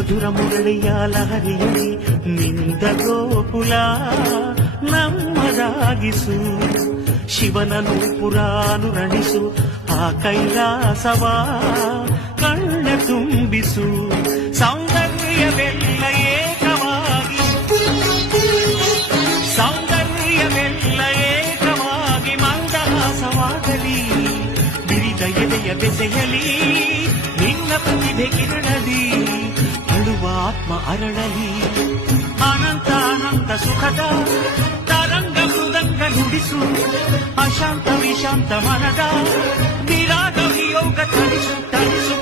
ಮಧುರ ಮುರಳಿಯ ಲಹರಿಯಲಿ ನಿಂದ ಗೋಕುಲ ನಮ್ಮದಾಗಿಸು ಶಿವನನು ಪುರಾನುರಣಿಸು ಆ ಕೈಲಾಸವ ಕಣ್ಣ ತುಂಬಿಸು ಸೌಂದರ್ಯವೆಲ್ಲ ಏಕವಾಗಿ ಸೌಂದರ್ಯವೆಲ್ಲ ಏಕವಾಗಿ ಮಂದಹಾಸವಾಗಲಿ ಬಿರಿದ ಎದೆಯ ಬೆಸೆಯಲಿ ನಿನ್ನ ಪ್ರತಿಭೆ ಕಿರಣಲಿ ಅಳುವ ಆತ್ಮ ಅರಳಲಿ ಅನಂತ ಅನಂತ ಸುಖದ ತರಂಗ ಮೃದಂಗ ನುಡಿಸು ಅಶಾಂತ ವಿಶಾಂತ ಮನದ ವಿರಾಗ ವಿಯೋಗ ತರಿಸು ತರಿಸು